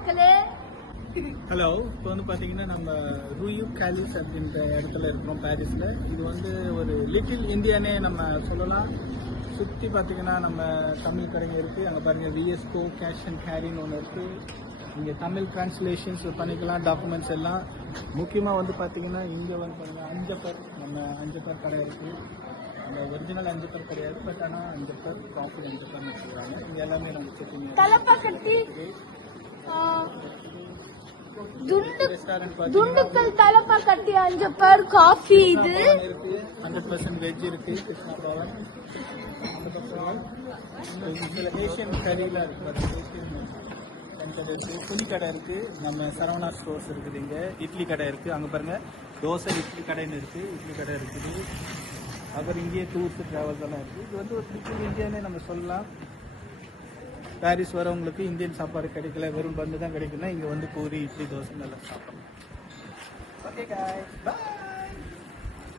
மக்களே. ஹலோ, இப்போ வந்து பார்த்தீங்கன்னா நம்ம ரூயூ கேலிஸ் அப்படின்ற இடத்துல இருக்கிறோம் பாரிஸில். இது வந்து ஒரு லிட்டில் இந்தியானே நம்ம சொல்லலாம். சுற்றி பார்த்தீங்கன்னா நம்ம தமிழ் கடைங்க இருக்குது. அங்கே பாருங்கள் விஎஸ்கோ கேஷ் அண்ட் கேரின்னு ஒன்று இருக்குது. இங்கே தமிழ் டிரான்ஸ்லேஷன்ஸ் பண்ணிக்கலாம், டாக்குமெண்ட்ஸ் எல்லாம். முக்கியமாக வந்து பார்த்தீங்கன்னா இங்கே வந்து பாருங்கள் அஞ்சப்பர், நம்ம அஞ்சப்பர் கடை இருக்குது. அந்த ஒரிஜினல் அஞ்சப்பர் கிடையாது, பட் ஆனால் அஞ்சப்பர் ப்ராஃபிட் அஞ்சப்பர்னு சொல்கிறாங்க. இங்கே எல்லாமே நம்ம செட்டிங் தலப்பா கட்டி துண்டுக்கள் தலப்பா கட்டி அஞ்சப்பர் காஃபி. இது 100% வெஜ் இருக்கு. கிருஷ்ணா பவன் ஏஷியன் கறியில இருக்கு. துணி கடை இருக்கு. நம்ம சரவணா ஸ்டோர்ஸ் இருக்குது. இங்க இட்லி கடை இருக்கு. அங்க பாருங்க தோசை இட்லி கடைன்னு இருக்கு. இட்லி கடை இருக்குது. அப்புறம் இங்கேயே டூர்ஸ் டிராவல்ஸ் எல்லாம் இருக்கு. இது வந்து ஒரு லிட்டில் இந்தியானே நம்ம சொல்லலாம். பாரிஸ் வரவங்களுக்கு இந்தியன் சாப்பாடு கிடைக்கல, வெறும் பந்து தான் கிடைக்குன்னா இங்கே வந்து பூரி இட்லி தோசை நல்லா சாப்பிடலாம். Okay guys, by.